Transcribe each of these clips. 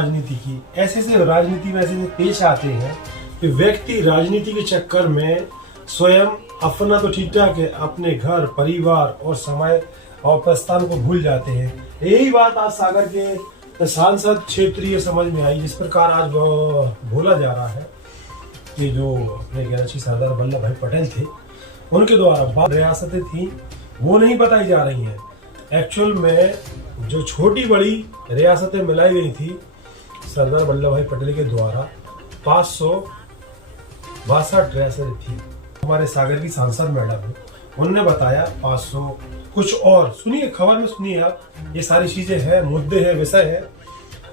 राजनीति की, ऐसे से राजनीति में ऐसे पेश आते हैं कि व्यक्ति राजनीति के चक्कर में स्वयं अपना तो ठीक ठाक है, अपने घर परिवार और समय और प्रस्थान को भूल जाते हैं। यही बात आज सागर के सांसद क्षेत्रीय समझ में आई, जिस प्रकार आज भूला जा रहा है कि जो अपने ज्ञानश्री सरदार वल्लभ भाई पटेल थे, उनके द्वारा रियासतें थी वो नहीं बताई जा रही हैं। एक्चुअल में जो छोटी बड़ी रियासतें मिलाई गई थी सरदार वल्लभ भाई पटेल के द्वारा 562 रियासतें थी। हमारे सागर की सांसद मैडम है, उन्होंने बताया 500 कुछ और। सुनिए खबर में, सुनिए आप, ये सारी चीजें हैं, मुद्दे हैं, विषय है,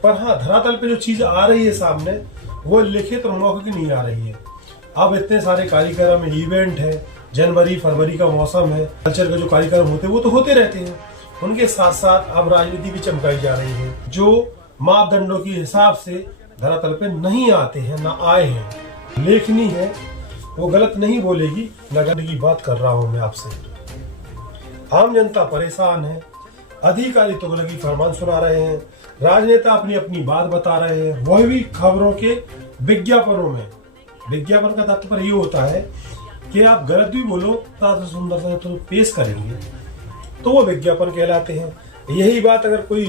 पर हाँ धरातल पे जो चीज आ रही है सामने वो लिखित और मौखिक नहीं आ रही है। अब इतने सारे कार्यक्रम है, इवेंट है, जनवरी फरवरी का मौसम है, कल्चर के जो कार्यक्रम होते हैं वो तो होते रहते हैं, उनके साथ साथ अब राजनीति भी चमकाई जा रही है जो मापदंडों के हिसाब से धरातल पे नहीं आते हैं, ना आए हैं। लेखनी है वो गलत नहीं बोलेगी, नगर की बात कर रहा हूं मैं आपसे। आम जनता परेशान है, अधिकारी तुगलकी फरमान सुना रहे हैं, राजनेता अपनी अपनी बात बता रहे हैं, वह भी खबरों के विज्ञापनों में। विज्ञापन का तात्पर्य ये होता है कि आप गलत भी बोलो तो सुंदर से तो पेश करेंगे, तो वो विज्ञापन कहलाते हैं। यही बात अगर कोई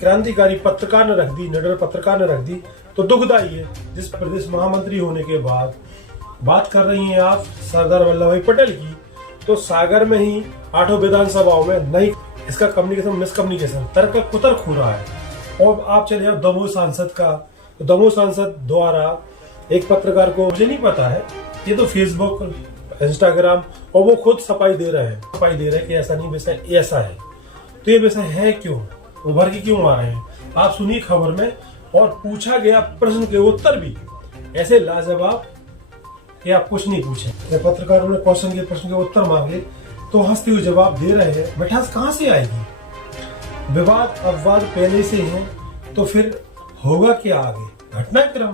क्रांतिकारी पत्रकार ने रख दी, निडर पत्रकार ने रख दी, तो दुखदाई है। जिस प्रदेश महामंत्री होने के बाद बात कर रही हैं आप सरदार वल्लभ भाई पटेल की, तो सागर में ही 8 विधानसभाओं में नहीं, इसका कम्युनिकेशन मिसकम्युनिकेशन तर्क कुतर्क हो रहा है। और आप चले जाओ दमोह सांसद का, तो दमोह सांसद द्वारा एक पत्रकार को, मुझे नहीं पता है, ये तो फेसबुक इंस्टाग्राम, और वो खुद सफाई दे रहे हैं कि ऐसा नहीं, वैसा ऐसा है। तो ये वैसा है क्यों, उभर के क्यों आ रहे हैं, आप सुनिए खबर में। और पूछा गया प्रश्न के उत्तर भी ऐसे लाजवाब कि आप कुछ नहीं पूछे। पत्रकारों ने प्रश्न के उत्तर मांगे तो हंसते हुए जवाब दे रहे हैं। मिठास कहाँ से आएगी, विवाद अपवाद पहले से है, तो फिर होगा क्या आगे? घटनाक्रम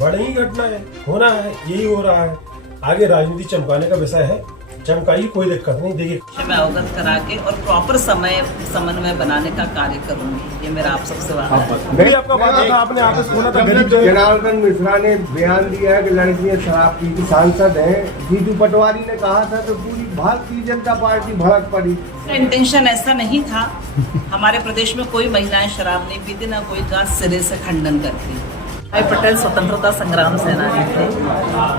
बड़े ही घटना है, होना है, यही हो रहा है। आगे राजनीति चमकाने का विषय है, चमकाई, कोई दिक्कत नहीं। देखिए मैं अवगत करा के और प्रॉपर समन्वय बनाने का कार्य करूंगी, ये मेरा आप सबसे वादा है। आपका वादा था, आपने आपस सुना था। जनार्दन मिश्रा ने बयान दिया है कि लड़कियां शराब पी की सांसद हैं। जीतू पटवारी ने कहा था तो पूरी भारतीय जनता पार्टी भड़क पड़ी। इंटेंशन ऐसा नहीं था। हमारे प्रदेश में कोई महिलाएं शराब नहीं पीती, ना कोई का सिरे से खंडन करती। भाई पटेल स्वतंत्रता संग्राम सेनानी थे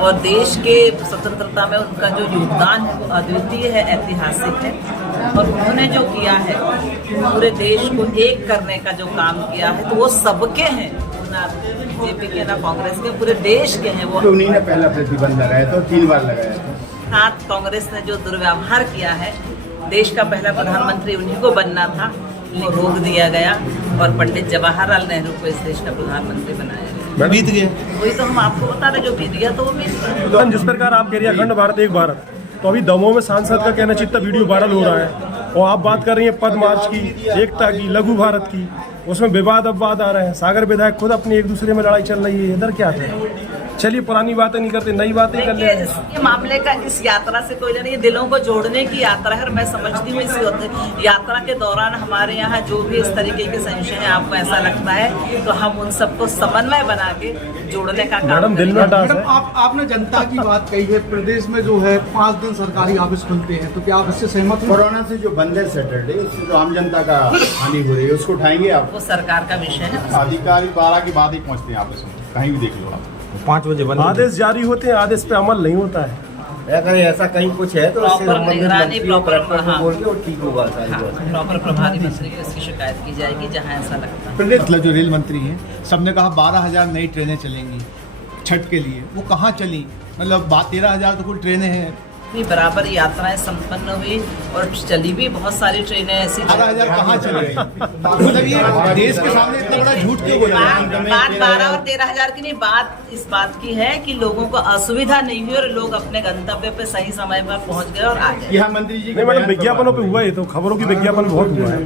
और देश के स्वतंत्रता में उनका जो योगदान है वो अद्वितीय है, ऐतिहासिक है। और उन्होंने जो किया है पूरे देश को एक करने का जो काम किया है, तो वो सबके हैं, ना बीजेपी के ना कांग्रेस के, पूरे देश के हैं। वो तो उन्हीं ने पहला प्रतिबंध लगाया था, 3 बार लगाया था। साथ कांग्रेस ने जो दुर्व्यवहार किया है, देश का पहला प्रधानमंत्री उन्हीं को बनना था, वो रोक दिया गया और पंडित जवाहरलाल नेहरू को इस देश का प्रधानमंत्री बनाया गया। बीत गए, वही तो हम आपको बता रहे, जो बीत गया तो वो बीत गया। जिस प्रकार आप कह रही है अखंड भारत एक भारत, तो अभी दमोह में सांसद का कहना चित्ता वीडियो वायरल हो रहा है, और आप बात कर रही हैं पद मार्च की, एकता की, लघु भारत की, उसमें विवाद अपवाद आ रहे हैं। सागर विधायक खुद अपनी एक दूसरे में लड़ाई चल रही है, इधर क्या है? चलिए पुरानी बातें नहीं करते, नई बातें कर ले। ये मामले का इस यात्रा से कोई नहीं, दिलों को जोड़ने की यात्रा है। और मैं समझती हूँ इस यात्रा के दौरान हमारे यहाँ जो भी इस तरीके के संशय हैं, आपको ऐसा लगता है, तो हम उन सबको समन्वय बना के जोड़ने का काम दिल में मैडम, आपने जनता की बात कही है। प्रदेश में जो है 5 दिन सरकारी ऑफिस खुलते हैं, तो क्या आप इससे सहमत हैं? कोरोना से जो बंद है सैटरडे, उससे जो आम जनता का हानि हो रही है, उसको उठाएंगे आप? वो सरकार का विषय है। अधिकारी 12 के बाद ही पहुंचते हैं आपस में, कहीं भी देख लो आप। 5 बजे आदेश जारी होते हैं, आदेश पे अमल नहीं होता है। अगर ऐसा कहीं कुछ है तो उससे संबंधित मंत्री कलेक्टर को बोल के वो ठीक होगा। प्रॉपर प्रभारी मंत्री को इसकी शिकायत की जाएगी जहाँ ऐसा लगता है। मतलब जो रेल मंत्री हैं, सबने कहा 12,000 नई ट्रेनें चलेंगी छठ के लिए, वो कहाँ चली? मतलब 13,000 तो कुल ट्रेनें हैं। बराबर यात्राएं संपन्न हुई और चली भी बहुत सारी ट्रेनें ऐसी। 12,000 कहाँ चल रही? मतलब ये देश के सामने इतना बड़ा झूठ क्यों बोला? बात 12 और 13,000 की नहीं, बात इस बात की है कि लोगों को असुविधा नहीं हुई और लोग अपने गंतव्य पे सही समय पर पहुंच गए और आ गए। यहाँ मंत्री जी मैडम विज्ञापनों पे हुआ है, तो खबरों की विज्ञापन बहुत हुआ है।